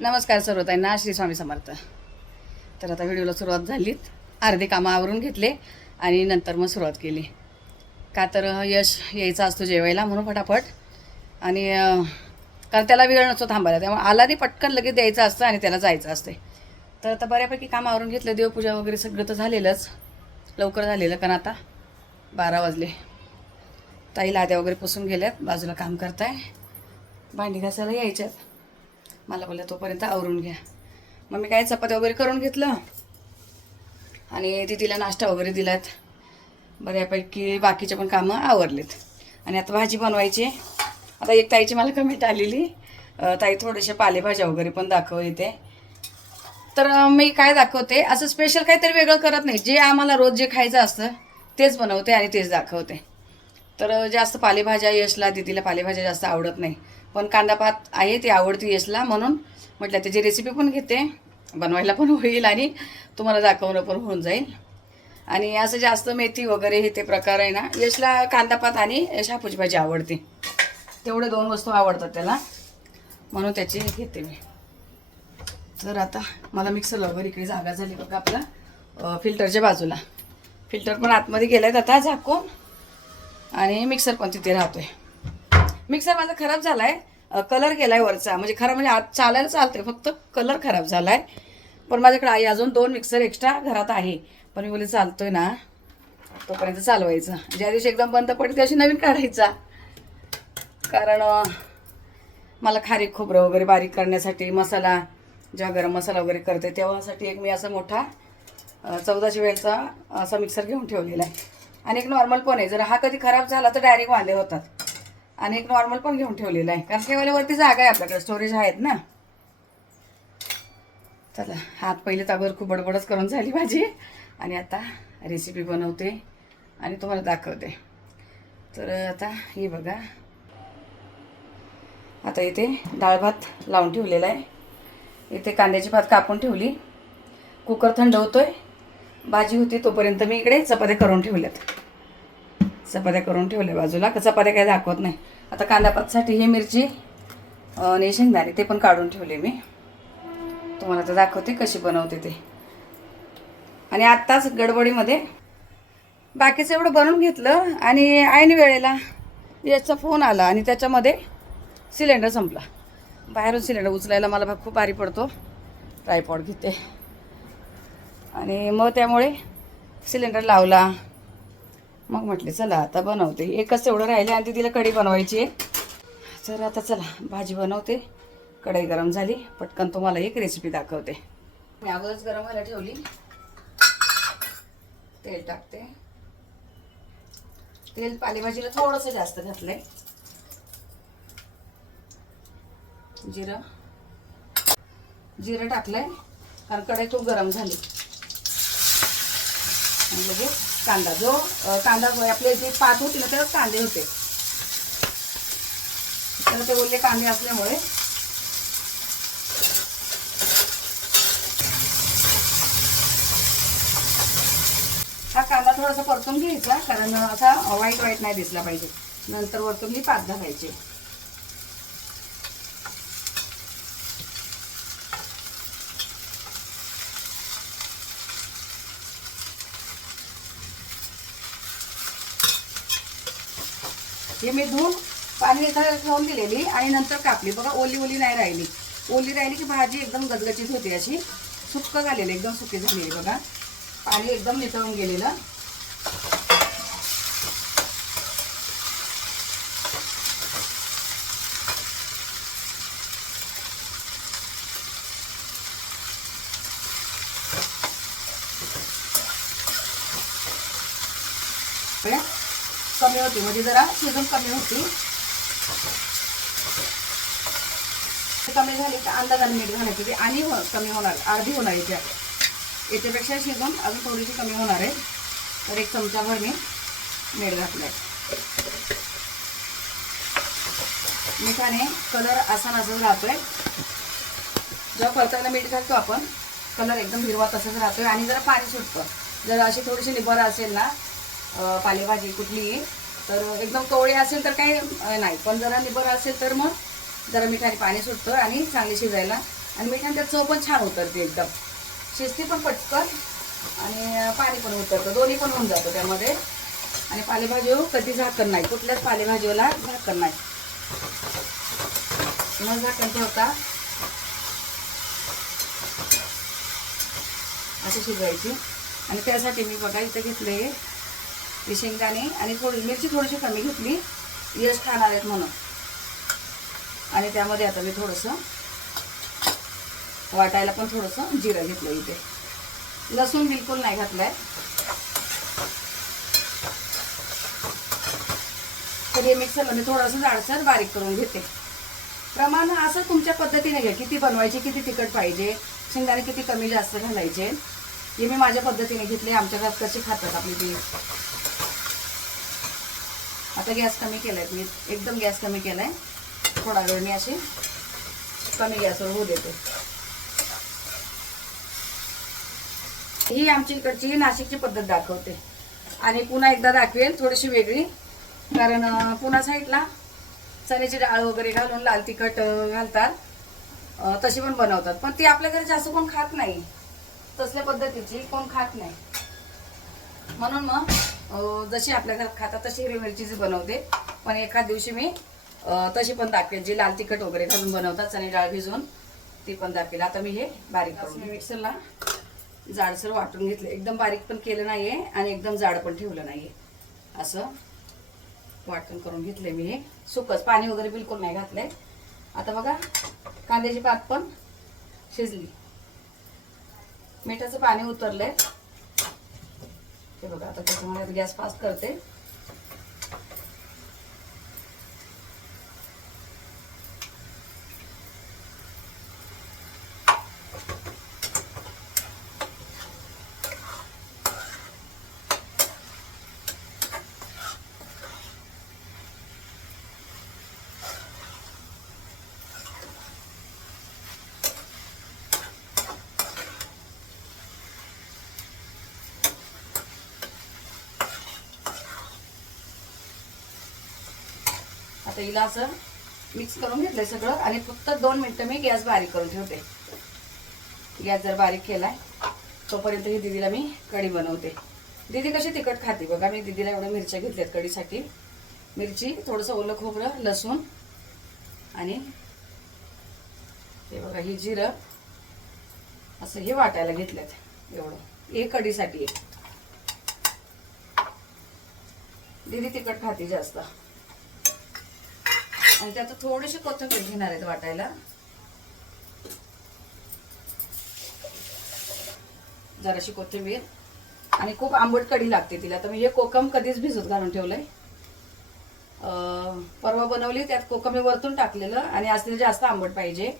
नमस्कार सर्वताईंना, श्री स्वामी समर्थ. तर आता व्हिडिओला सुरुवात झालीत. अर्धे कामं आवरून घेतले आणि नंतर मग सुरुवात केली. का तर यश यायचा असतो जेवायला म्हणून फटाफट. आणि कारण त्याला वेळ नसतो थांबायला, त्यामुळे आला नाही पटकन लगेच द्यायचं असतं आणि त्याला जायचं असते. तर आता बऱ्यापैकी कामं आवरून घेतलं. देवपूजा वगैरे सगळं तर झालेलंच, लवकर झालेलं, कारण आता 12 वाजले. ताई लाद्या वगैरे पुसून गेल्यात, बाजूला काम करताय. भांडी घासायला यायच्यात. मला बोललं तोपर्यंत आवरून घ्या. मग मी काय चपात्या वगैरे करून घेतलं आणि तिला नाश्ता वगैरे दिलात. बऱ्यापैकी बाकीचे पण कामं आवरलेत आणि आता भाजी बनवायची. आता एक ताईची मला कमेंट आलेली, ताई थोडेसे पालेभाज्या वगैरे पण दाखव येते. तर मी काय दाखवते, असं स्पेशल काहीतरी वेगळं करत नाही. जे आम्हाला रोज जे खायचं असतं तेच बनवते आणि तेच दाखवते. तर जास्त पालेभाज्या यशला दीदीला पालेभाज्या जास्त आवडत नाही, पण कांदा भात आहे ती आवडती यशला, म्हणून म्हटलं त्याची रेसिपी पण घेते, बनवायला पण होईल आणि तुम्हाला दाखवणं पण होऊन जाईल. आणि असं जास्त मेथी वगैरे हे ते प्रकार आहे ना, यशला कांदा भात आणि शापूची भाजी आवडते. तेवढे 2 वस्तू आवडतात त्याला, म्हणून त्याची घेते मी. तर आता मला मिक्सर वगैरे इकडे जागा झाली बघा आपला फिल्टरच्या बाजूला. फिल्टर पण आतमध्ये गेलाय आता झाकून आणि मिक्सर पण तिथे राहतोय. मिक्सर माझा खराब झालाय, कलर गेलाय वरचा, म्हणजे खराब म्हणजे आत चालायला चालतंय, फक्त कलर खराब झालाय. पण माझ्याकडे आहे अजून 2 मिक्सर एक्स्ट्रा घरात आहे, पण मी बोले चालतोय ना तोपर्यंत चालवायचं. ज्या दिवशी एकदम बंद पडते त्या दिवशी नवीन काढायचा. कारण मला खारीक खोबरं वगैरे बारीक करण्यासाठी, मसाला जेव्हा गरम मसाला वगैरे करते तेव्हासाठी एक मी असा मोठा 1400 वेळचा असा मिक्सर घेऊन ठेवलेला आहे. आणि एक नॉर्मल पण आहे, जर हा कधी खराब झाला तर डायरेक्ट वांदे होतात. आणि एक नॉर्मल पण घेऊन ठेवलेला आहे, कारण ठेवायलावरती जागा आहे आपल्याकडे, स्टोरेज आहेत ना. चला, हात पहिले ताबर खूप बडबडच करून झाली माझी आणि आता रेसिपी बनवते आणि तुम्हाला दाखवते. तर आता हे बघा, आता इथे डाळ भात लावून ठेवलेला आहे. इथे कांद्याची भात कापून ठेवली, कुकर थंड होतोय, भाजी होती तोपर्यंत मी इकडे चपात्या करून ठेवल्यात. चपात्या करून ठेवल्या बाजूला, का चपात्या काय दाखवत नाही. आता कांदा भातसाठी ही मिरची आणि शेंगदाणे ते पण काढून ठेवले मी, तुम्हाला तर दाखवते कशी बनवते ते. आणि आत्ताच गडबडीमध्ये बाकीचं एवढं बनवून घेतलं आणि ऐन वेळेला याचा फोन आला आणि त्याच्यामध्ये सिलेंडर संपला. बाहेरून सिलेंडर उचलायला मला खूप भारी पडतो, ट्रायपॉड घेते आणि मग त्यामुळे सिलेंडर लावला. मग म्हटले चला आता बनवते, एकच एवढं राहिले आणि तिला कढी बनवायची आहे. तर आता चला भाजी बनवते. कढई गरम झाली, पटकन तुम्हाला एक रेसिपी दाखवते. मी अगोदरच गरम व्हायला ठेवली, तेल टाकते. तेल पालेभाजीला थोडंसं जास्त घातलंय. जिरं टाकलंय, कारण कढई खूप गरम झाली. आणि लगेच कांदा, जो कांदा आपले जे पात होती ना त्यात कांदे होते, तर ते ओले कांदे असल्यामुळे हा कांदा थोडासा परतून घ्यायचा, कारण असा व्हाईट व्हाईट नाही दिसला पाहिजे. नंतर वरतून ही पात घालायची. हे मी धुवून पाणी एखाद्या ठेवून दिलेली आणि नंतर कापली बघा. ओली ओली नाही राहिली, ओली राहिली की भाजी एकदम गजगजीत होते, अशी सुक्क झालेली, एकदम सुकी झालेली बघा. पाणी एकदम नितळून गेलेलं. कमी होती, म्हणजे जरा शिजून कमी होती. कमी झाली तर अंदाजाने मीठ घालायची आणि कमी होणार, अर्धी होणार याच्यापेक्षा शिजून अजून थोडीशी कमी होणार आहे. तर 1 चमचाभर मी मीठ घातलंय. मिठाने कलर असा नसच राहतोय. जेव्हा परतायला मीठ घालतो आपण, कलर एकदम हिरवा तसंच राहतोय आणि जरा पाणी सुटतं. जर अशी थोडीशी निबर असेल ना पालेभाजी कुठली, तर एकदम कवळी असेल तर काही नाही, पण जरा निबर असेल तर मग जरा मिठाने पाणी सुटतं आणि चांगली शिजायला आणि मिठाने त्यात चव पण छान उतरते, एकदम शिजते पण पटकन आणि पाणी पण उतरतं, दोन्ही पण होऊन जातं त्यामध्ये. आणि पालेभाजीवर कधी झाकण नाही, कुठल्याच पालेभाजीला झाकण नाही, न झाकण ठेवता अशी शिजवायची. आणि त्यासाठी मी बघा इथं घेतले हे शेंगदाणे आणि थोडी मिरची थोडीशी कमी घेतली, यश खाणार आहेत म्हणून. आणि त्यामध्ये आता मी थोडंसं वाटायला पण थोडंसं जिरं घेतलं, इथे लसूण बिलकुल नाही घातलाय. तर हे मिक्सरला मी थोडंसं जाडसर बारीक करून घेते. प्रमाण असं तुमच्या पद्धतीने घ्या, किती बनवायचे, किती तिखट पाहिजे, शेंगदाणे किती कमी जास्त घालायचे, हे मी माझ्या पद्धतीने घेतले. आमच्या घरात कशी खातात आपली ती. आता गॅस कमी केलाय मी, एकदम गॅस कमी केलाय. थोडा वेळ मी अशी कमी गॅसवर होऊ देते. ही आमची इकडची नाशिकची पद्धत दाखवते आणि पुन्हा एकदा दाखवेल थोडीशी वेगळी, कारण पुन्हा साईडला चण्याची डाळ वगैरे घालून लाल तिखट घालतात, तशी पण बनवतात. पण ती आपल्या घरी जास्त कोण खात नाही, तसल्या पद्धतीची कोण खात नाही. म्हणून मग जशी आपल्या घरात खातात तशी हिरवी मिरचीची बनवते. पण एखाद दिवशी मी तशी पण दाखवेल, जी लाल तिखट वगैरे घालून बनवतात चणे डाळ भिजवून, ती पण दाखवेल. आता मी हे बारीक करून मी मिक्सरला जाडसर वाटून घेतलं, एकदम बारीक पण केलं नाहीये आणि एकदम जाड पण ठेवलं नाहीये, असं वाटण करून घेतले मी. हे सुकच, पाणी वगैरे बिलकुल नाही घातलंय. आता बघा कांद्याची पात पण शिजली, मिठाचं पाणी उतरलंय ते बघा. आता त्याच्यामुळे गॅस फास्ट करते. आता हिला असं मिक्स करून घेतलंय सगळं आणि फक्त 2 मिनिटं मी गॅस बारीक करून ठेवते. गॅस जर बारीक केलाय तोपर्यंत ही दीदीला मी कढी बनवते. दीदी कशी तिखट खाते बघा. मी दीदीला एवढ्या मिरच्या घेतल्यात कढीसाठी. मिरची, थोडंसं ओलं खोबरं, लसूण आणि हे बघा ही जिरं असं हे वाटायला घेतल्यात. एवढं हे कढीसाठी आहे. दीदी तिखट खाते जास्त. आणि त्यात थोडीशी कोथिंबीर घेणार आहेत वाटायला, जराशी कोथिंबीर. आणि खूप आंबट कढी लागते तिला. तर मी हे कोकम कधीच भिजत घालून ठेवलंय. परवा बनवली, त्यात कोकम मी वरतून टाकलेलं आणि आज तिला जास्त आंबट पाहिजे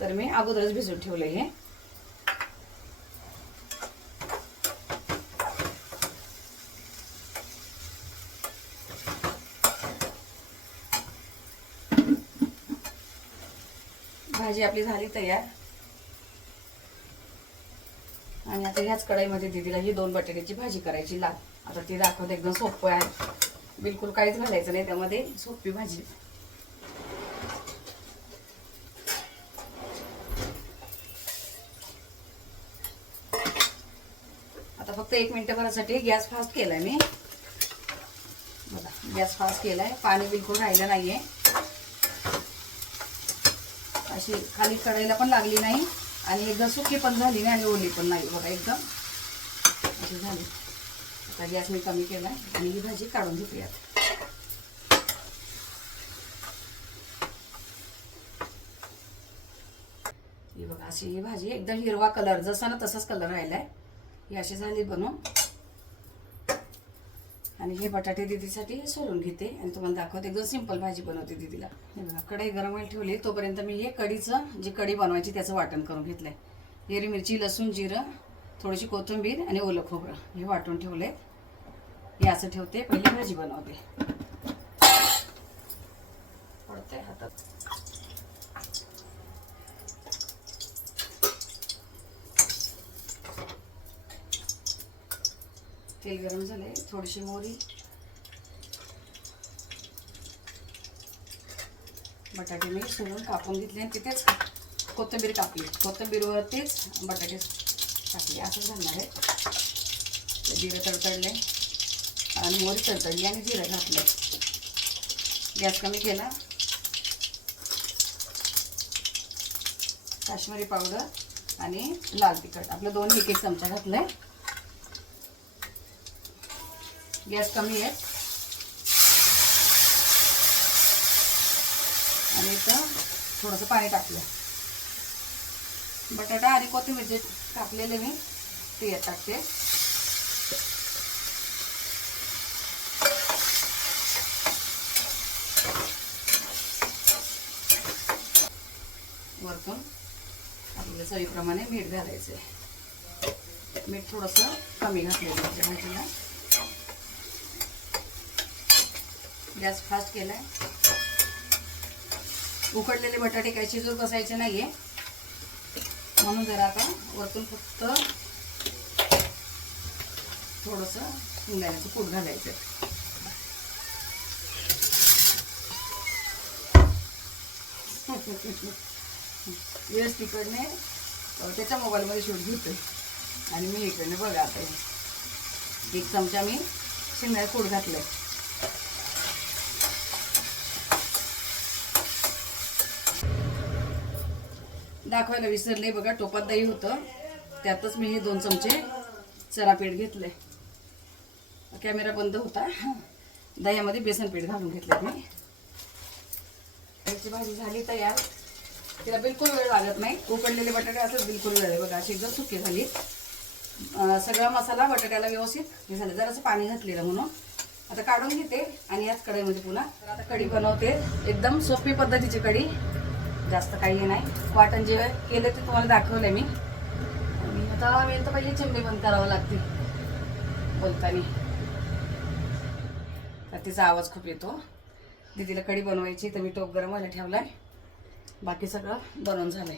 तर मी अगोदरच भिजून ठेवलंय हे. भाजी आपली झाली तयार. आणि आता ह्याच कढईमध्ये दीदीला ही 2 बटाट्याची भाजी करायची लाल. आता ती दाखवते, एकदम सोपं आहे, बिलकुल काहीच घालायचं नाही त्यामध्ये, सोपी भाजी. आता फक्त 1 मिनिटभरासाठी गॅस फास्ट केलाय मी बघा. गॅस फास्ट केलाय, पाणी बिलकुल राहिलं नाहीये. अशी खाली कढईला पण लागली नाही आणि एकदम सुकी पण झाली नाही आणि ओली पण नाही बघा, एकदम अशी झाली. आता गॅस मी कमी केला आणि ही भाजी काढून घेते. ही बघा अशी ही भाजी एकदम हिरवा कलर, जसा ना तसाच कलर राहिलाय. ही अशी झाली बनवून. आणि हे बटाटे दीदीसाठी सोलून घेते आणि तुम्हाला दाखवते. एकदम सिंपल भाजी बनवते दीदीला. हे बघा कढई गरम व्हायला ठेवली, तोपर्यंत मी हे कढीचं जी कढी बनवायची त्याचं वाटण करून घेतलंय. हिरवी मिरची, लसूण, जिरं, थोडीशी कोथिंबीर आणि ओलं खोबरं हे वाटून ठेवले. हे असं ठेवते, पहिली भाजी बनवते. पडतंय हातात. तेल गरम झाले, थोडीशी मोहरी, बटाटे मी सोलून कापून घेतले आणि तिथेच कोथिंबीर कापली, कोथिंबीरवरतीच बटाटे टाकले, असं घालणार आहे. जिरे तडतडले आणि मोहरी तडतडली आणि जिरं घातलं. गॅस कमी केला. काश्मीरी पावडर आणि लाल तिखट आपलं 2 1 चमचा घातलंय. गॅस कमी आहे आणि इथं थोडंसं पाणी टाकलं. बटाटा आणि कोथिंबीर जे कापलेले मी ते यात टाकते. वरतून आपल्याला चवीप्रमाणे मीठ घालायचं आहे. मीठ थोडंसं कमी घातलेलं आहे भाजीला. गॅस फास्ट केलाय. उकडलेले बटाटे काही शिजून बसायचे नाहीये, म्हणून जरा आता वरतून फक्त थोडंसं शेंगदाण्याचं कूट घालायचं. यश तिकडने त्याच्या मोबाईलमध्ये शूट घेतोय आणि मी इकडने बघा. आता 1 चमचा मी शेंगदाण्याचं कूट घातलंय. दाखवायला विसरले बघा, टोपात दही होतं, त्यातच मी हे 2 चमचे चणा पीठ घेतले. कॅमेरा बंद होता. दह्यामध्ये बेसन पीठ घालून घेतले मी. त्याची भाजी झाली तयार. तिला बिलकुल वेळ लागत नाही. उकडलेले बटाटे असं बिलकुल वेळ आहे बघा. अशी एकदम सुकी झाली. सगळा मसाला बटाट्याला व्यवस्थित हे झालं. जरासं पाणी घातलेलं म्हणून आता काढून घेते आणि याच कढईमध्ये पुन्हा आता कढी बनवते. एकदम सोपी पद्धतीची कढी, जास्त काही नाही. वाटण जे केलं ते तुम्हाला दाखवलंय मी. आणि आता मी तर पहिली चिमणी बंद करावं लागते बोलताना, तर तिचा आवाज खूप येतो. दीदीला कढी बनवायची तर मी टोप गरम व्हायला ठेवलाय. बाकी सगळं बनवून झालंय.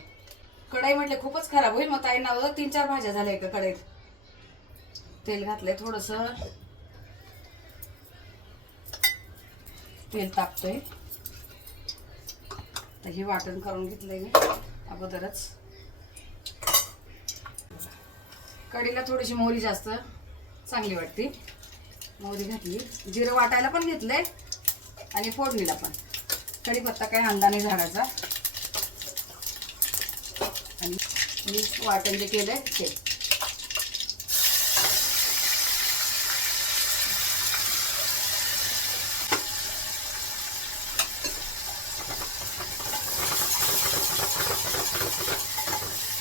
कढई म्हटले खूपच खराब होईल, मग ताईंना 3-4 भाज्या झाल्या एका कढईत. तेल घातलंय, थोडंसं तेल तापतंय. तर हे वाटण करून घेतलंय मी अगोदरच. कढीला थोडीशी मोहरी जास्त चांगली वाटते. मोहरी घातली. जिरं वाटायला पण घेतलंय आणि फोडणीला पण. कढीपत्ता काय आणला नाही झाडाचा. आणि मी वाटण जे केलंय ते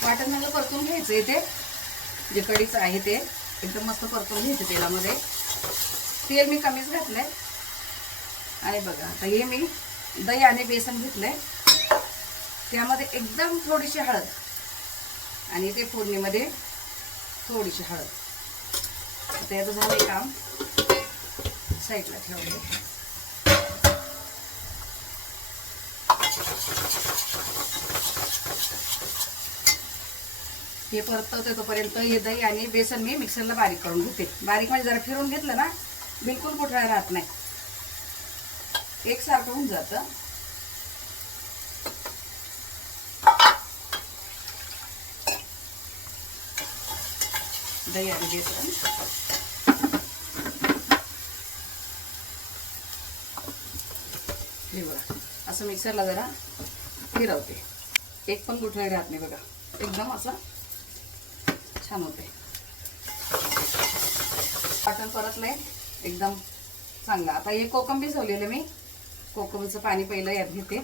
वाटण मला परतून घ्यायचं आहे. ते जे कढीचं आहे ते एकदम मस्त परतून घ्यायचं तेलामध्ये. तेल मी कमीच घातलंय. आणि बघा आता हे मी दही आणि बेसन घेतलंय, त्यामध्ये एकदम थोडीशी हळद आणि ते फोडणीमध्ये थोडीशी हळद. आता याचं झालंय काम, साईडला ठेवले. हे परतवते तोपर्यंत हे दही आणि बेसन मी मिक्सरला बारीक करून घेते. बारीक म्हणजे जरा फिरून घेतलं ना बिलकुल कुठला राहत नाही, एकसारखं होऊन जातं. दही आणि बेसन हे बघा असं मिक्सरला जरा फिरवते. एक पण गुठळी राहत नाही बघा. एकदम असं छान होते. वाटण परतलंय एकदम चांगलं. आता हे कोकम भिजवलेलं मी. कोकमचं पाणी पहिलं यात घेते.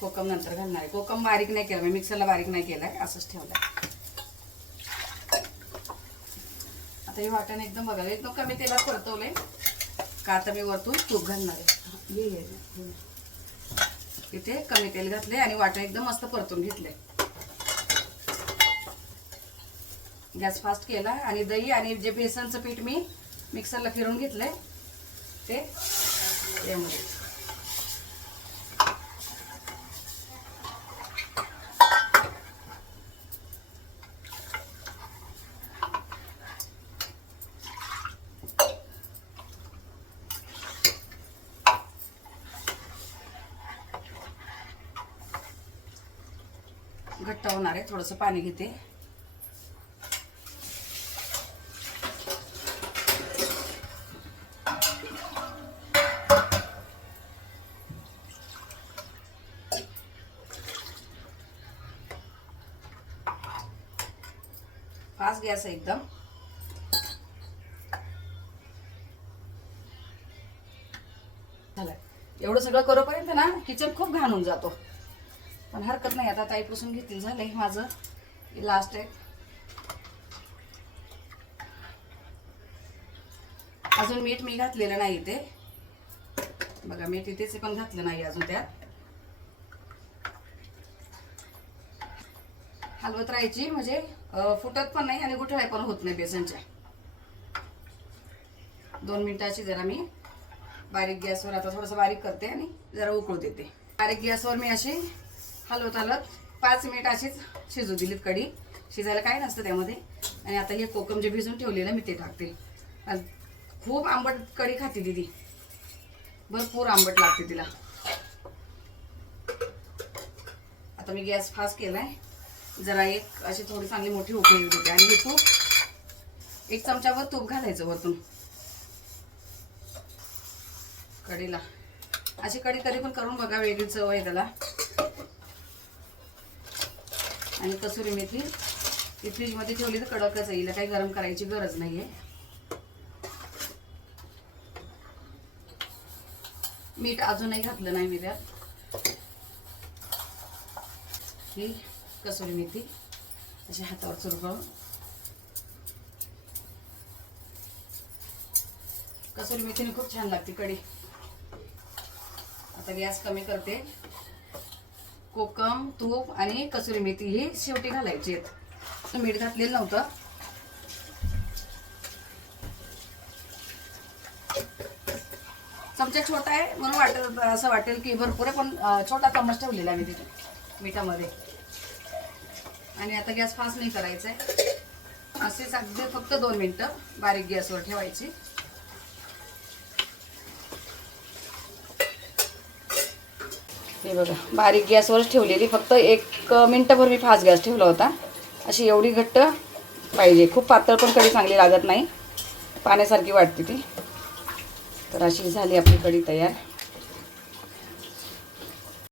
कोकम नंतर घालणार आहे. कोकम बारीक नाही केलं मी, मिक्सरला बारीक नाही केलाय, असंच ठेवलंय. आता हे वाटण एकदम बघा एकदम कमी तेलात परतवलंय का. आता मी वरतून तूप घालणार आहे. इथे कमी तेल घातले आणि वाटण एकदम मस्त परतून घेतलंय. गॅस फास्ट केला आणि दही आणि जे बेसनचं पीठ मी मिक्सरला फिरून घेतलंय ते यामध्ये घट्ट होणार आहे. थोडंसं पाणी घेते. फास्ट गॅस आहे एकदम. झालं. एवढं सगळं करोपर्यंत ना किचन खूप घाण होऊन जातो. पण हरकत नाही, आता ताई पुसून घेतील. झालंय माझं, लास्ट आहे. अजून मीठ मी घातलेलं नाही ते बघा. मीठ इथेच पण घातलं नाही अजून. त्यात हलवत राहायची म्हणजे फुटत पण नाही आणि गुठळ्या पण होत नाही बेसनच्या. 2 मिनिटाची जरा मी बारीक गॅसवर, आता थोडंसं बारीक करते आणि जरा उकळू देते. बारीक गॅसवर मी अशी हलवत 5 मिनिट अशीच शिजू दिलीत. कढी शिजायला काय नसतं त्यामध्ये. आणि आता हे कोकम जे भिजून ठेवलेलं मी ते टाकते. खूप आंबट कढी खाते दीदी, भरपूर आंबट लागते तिला. आता मी गॅस फास्ट केलाय. जरा एक अशी थोडी चांगली मोठी उकळी येऊ देते. आणि हे तूप 1 चमचाभर तूप घालायचं वरतून कढीला. अशी कढी कधी पण करून बघा, वेगळी चव आहे त्याला. आणि कसुरी मेथी ती फ्रीजमध्ये ठेवली तर कडकच येईल, काही गरम करायची गरज नाहीये. मीठ अजूनही घातलं नाही मी त्यात. ही कसुरी मेथी अशी हातावर चुरगळून. कसुरी मेथीने खूप छान लागते कढी. आता गॅस कमी करते. कोकम, तूप आणि कसुरी मेथी ही शेवटी घालायची आहेत. मीठ घातलेलं नव्हतं. चमचा छोटा आहे म्हणून असं वाटेल की भरपूर आहे, पण छोटा चम्मच ठेवलेला आहे मी तिथे मिठामध्ये. आणि आता गॅस फास्ट नाही करायचा आहे. असेच अगदी फक्त 2 मिनिटं बारीक गॅसवर ठेवायची. हे बघा, बारीक गॅसवरच ठेवलेली. फक्त 1 मिनिटभर मी फास्ट गॅस ठेवला होता. अशी एवढी घट्ट पाहिजे. खूप पातळ पण कढी चांगली लागत नाही, पाण्यासारखी वाटते ती. तर अशी झाली आपली कढी तयार.